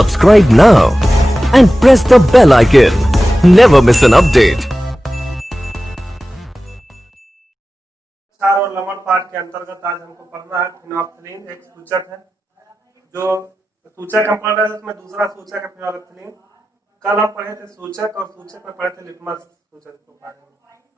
Subscribe now and press the bell icon. Never miss an update. क्षार और लवण पाठ के अंतर्गत आज हमको पढ़ना है फिनोल्फ्थालीन एक सूचक है। जो सूचक हम पढ़ रहे थे उसमें दूसरा सूचक है फिनोल्फ्थालीन। कल हम पढ़े थे सूचक और सूचक में पढ़े थे लिटमस सूचक के बारे में।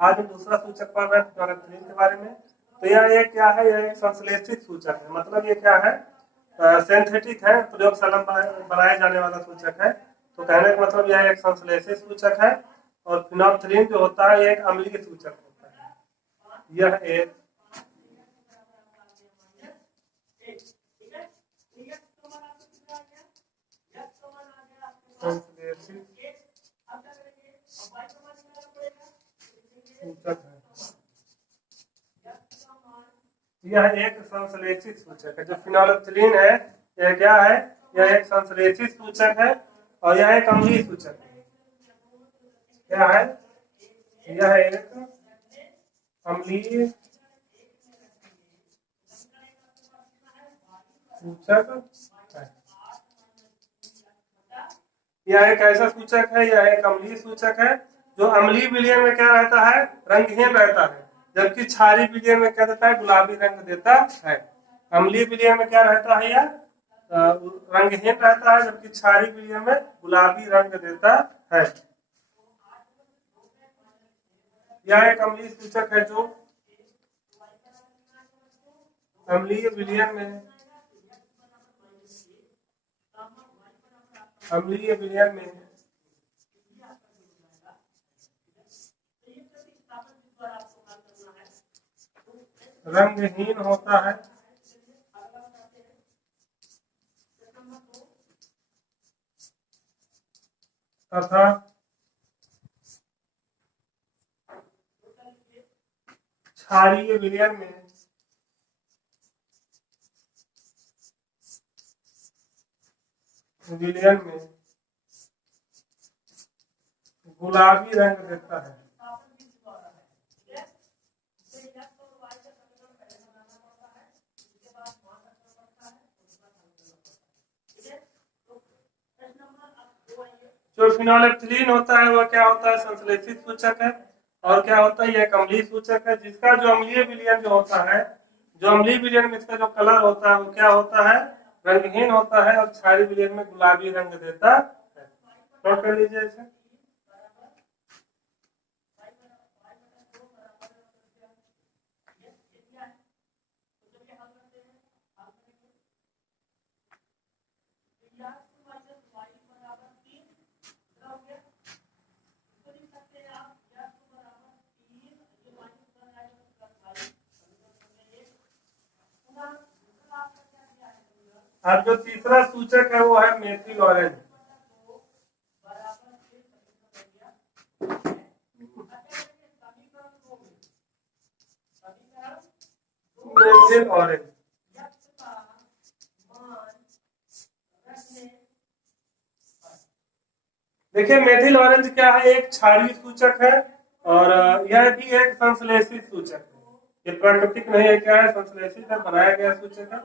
आज हम दूसरा सूचक पढ़ रहे हैं फिनोल्फ्थालीन के बारे में। तो यह क्या है? यह एक संश्लेषित सूचक है। मतलब ये क्या है? सिंथेटिक है, प्रयोगशाला में बनाया जाने वाला सूचक है। तो कहने का मतलब यह एक संश्लेषित सूचक है। और फिनोल्फ्थालीन जो होता है यह एक अम्लीय सूचक होता है। यह एक संश्लेषित सूचक है। यह एक संश्लेषित सूचक है। जो फिनोल्फ्थालीन है यह क्या है? यह एक संश्लेषित सूचक है और यह एक अम्लीय सूचक है। क्या है? यह एक अम्लीय सूचक है। यह एक ऐसा सूचक है, यह एक अम्लीय सूचक है जो अम्लीय विलयन में क्या रहता है? रंगहीन रहता है। जबकि क्षारीय विलयन में क्या देता है? गुलाबी रंग देता है। अम्लीय विलयन में क्या रहता है? यह रंगहीन रहता है, जबकि क्षारीय विलयन में गुलाबी रंग देता है। यह एक अम्लीय सूचक है जो अम्लीय विलयन में रंगहीन होता है तथा क्षारीय विलयन में गुलाबी रंग देता है। जो फिनोल्फ्थालीन होता है वह क्या होता है? संश्लेषित सूचक है। और क्या होता है? यह एक अम्लीय सूचक है जिसका जो अम्लीय विलयन जो होता है, जो अम्लीय विलयन में इसका जो कलर होता है वो क्या होता है? रंगहीन होता है और क्षारीय विलयन में गुलाबी रंग देता है। नोट कर लीजिए इसे। अब जो तीसरा सूचक है वो है मेथिल ऑरेंज। मेथिल ऑरेंज देखिए, मेथिल ऑरेंज क्या है? एक क्षारीय सूचक है और यह भी एक संश्लेषित सूचक है। ये प्राकृतिक नहीं है, क्या है? संश्लेषित है, बनाया गया सूचक है।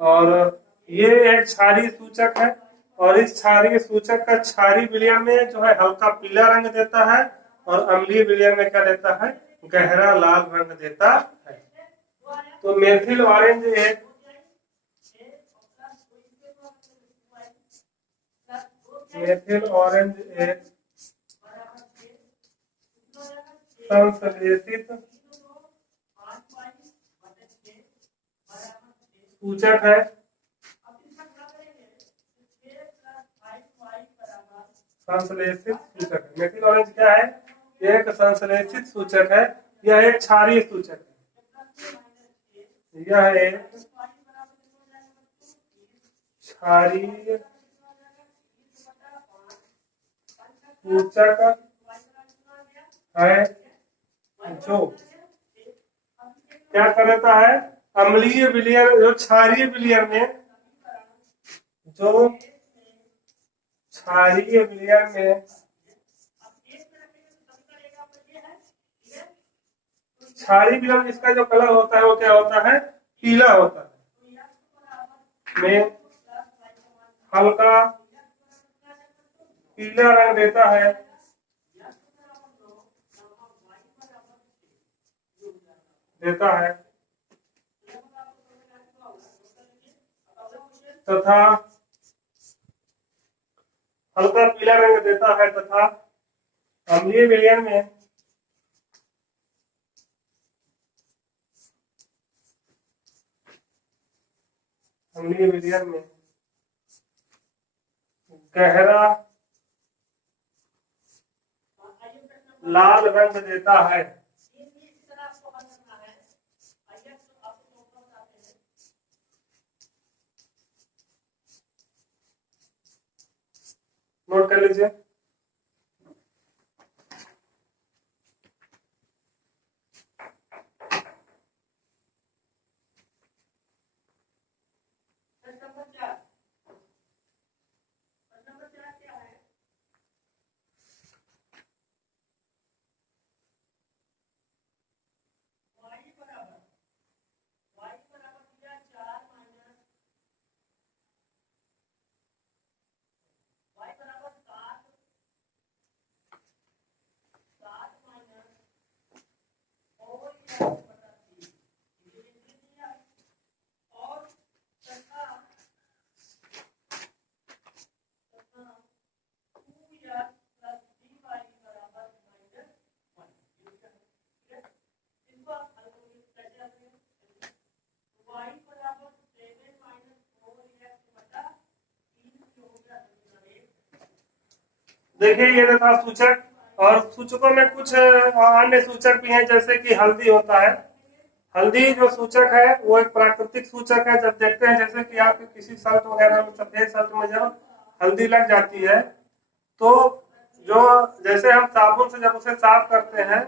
और ये एक क्षारीय सूचक है और इस क्षारीय सूचक का क्षारीय विलयन में जो है हल्का पीला रंग देता है और अम्लीय विलयन में क्या देता है? गहरा लाल रंग देता है। तो मेथिल ऑरेंज एक संश्लेषित सूचक है। संश्लेषित सूचक है। मेथिल ऑरेंज क्या है? एक संश्लेषित सूचक है। यह एक क्षारीय सूचक है। यह एक क्षारीय सूचक है जो क्या करता है? अम्लीय विलयन, जो क्षारीय विलयन में क्षारीय विलयन इसका जो कलर होता है वो क्या होता है? पीला होता है। में हल्का पीला रंग देता है तथा हल्का पीला रंग देता है तथा अम्लीय विलयन में गहरा लाल रंग देता है। नोट कर लीजिए। देखिए ये था सूचक, और सूचकों में कुछ अन्य सूचक भी हैं, जैसे कि हल्दी होता है। हल्दी जो सूचक है वो एक प्राकृतिक सूचक है। जब देखते हैं जैसे कि आपके किसी शर्ट वगैरह में, सफेद शर्ट में जब हल्दी लग जाती है तो जो जैसे हम साबुन से जब उसे साफ करते हैं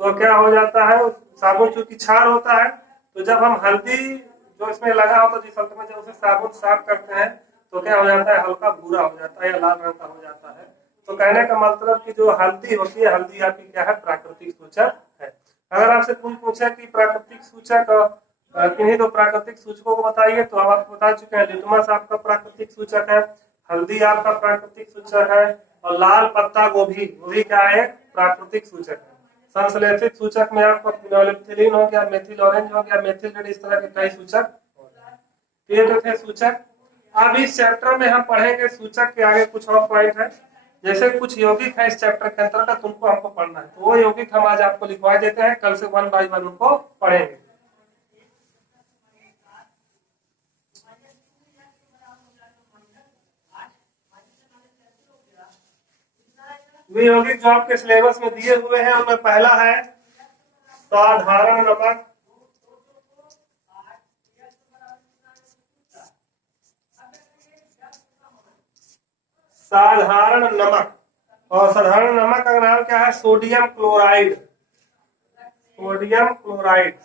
तो क्या हो जाता है, साबुन चूंकि क्षार होता है, तो जब हम हल्दी जो इसमें लगा होता है जिस शर्ट में, जब उसे साबुन साफ करते हैं तो क्या हो जाता है, हल्का भूरा हो जाता है या लाल रंग का हो जाता है। तो कहने का मतलब कि जो हल्दी होती है, हल्दी आपकी क्या है, प्राकृतिक सूचक है। अगर आपसे कोई पूछे कि प्राकृतिक सूचक किन्हीं दो प्राकृतिक सूचकों को बताइए, तो हम आपको बता चुके हैं, लिटमस आपका प्राकृतिक सूचक है, हल्दी आपका प्राकृतिक सूचक है, और लाल पत्ता गोभी वो भी क्या है, प्राकृतिक सूचक है। संश्लेषित सूचक में आपका फिनोलिफ्थिलीन हो गया, मेथिल ऑरेंज हो गया, मेथिल रेड, इस तरह के कई सूचक। ये तो थे सूचक। अब इस चैप्टर में हम पढ़ेंगे सूचक के आगे कुछ और पॉइंट है, जैसे कुछ यौगिक है इस चैप्टर के अंतर्गत, उनको हमको पढ़ना है। तो वो यौगिक हम आज आपको लिखवा देते हैं, कल से 1 बाय 1 उनको पढ़ेंगे। वे यौगिक जो आपके सिलेबस में दिए हुए हैं उनमें पहला है साधारण नमक। साधारण नमक, और साधारण नमक का नाम क्या है, sodium chloride. Sodium chloride.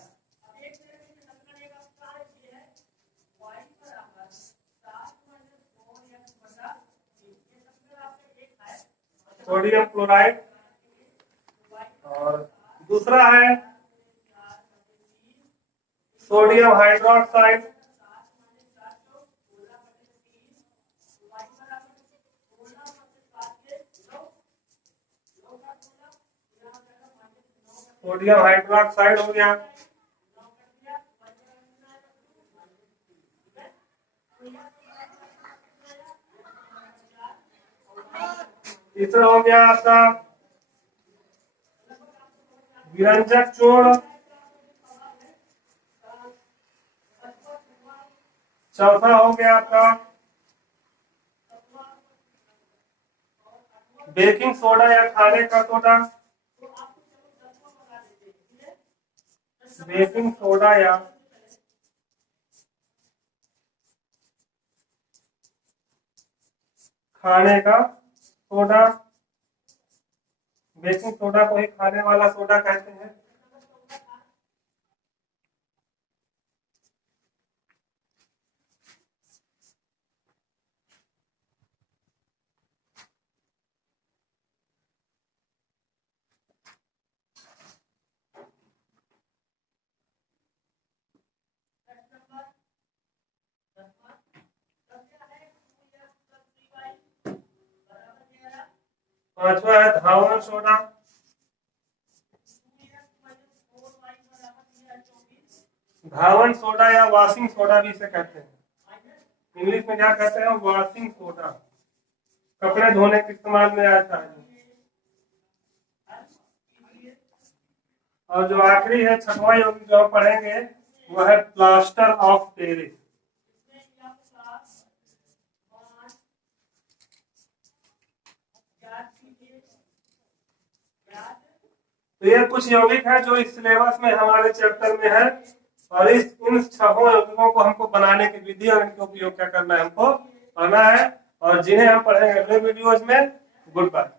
Sodium chloride. और दूसरा है सोडियम हाइड्रोक्साइड। सोडियम हाइड्रोक्साइड हो गया। तीसरा हो गया आपका विरंजक चूर्ण। चौथा हो गया आपका बेकिंग सोडा या खाने का सोडा। बेकिंग सोडा या खाने का सोडा। बेकिंग सोडा को ही खाने वाला सोडा कहते हैं। पांचवा है धावन सोडा। धावन सोडा या वॉशिंग सोडा भी इसे कहते हैं। इंग्लिश में क्या कहते हैं? Washing soda. कपड़े धोने के इस्तेमाल में आता है। और जो आखिरी है छठवां यौगिक जो हम पढ़ेंगे वो है प्लास्टर ऑफ पेरिस। तो ये कुछ यौगिक है जो इस सिलेबस में हमारे चैप्टर में है, और इन छहों यौगिकों को हमको बनाने की विधि और इनके उपयोग क्या करना है हमको पढ़ना है, और जिन्हें हम पढ़ेंगे अगले वीडियोज में। Good bye.